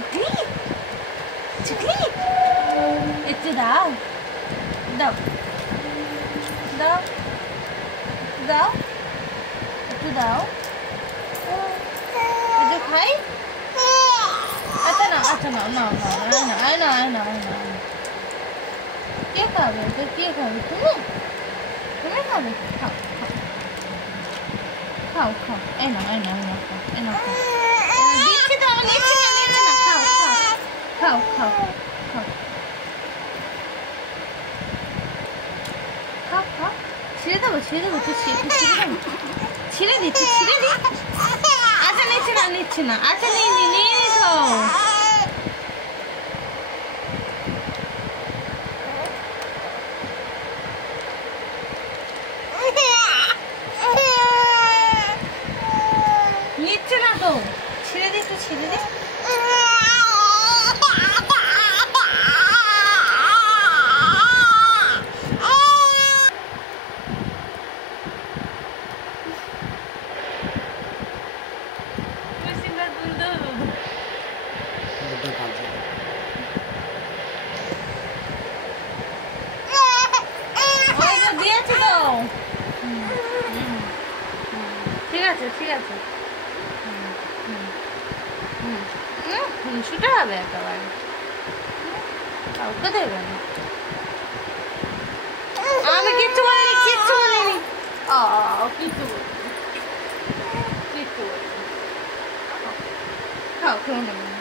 chocolate chocolate একটু দাও দাও দাও দাও একটু দাও একটু খাই আচ্ছা না না কে খাবে তো কে খাবে তুমি তুমি খাবে খাও খাও খাও এই না খাও এই না খাও দিচ্ছি তো আমি নিচ্ছি না খাও খাও খাও খাও খাও খাও ছেড়ে দেবো তো ছেড়ে দিচ্ছি আচ্ছা নিচ্ছি না আচ্ছা নিয়ে তো নিচ্ছে না তো ছেড়ে দে দিয়েছি তো ঠিক আছে শুটা হবে একেবারে কাউকে দেবে না আমি কিচ্ছু বলিনি কিচ্ছু বলিনি খাও খেয়ে নেবেন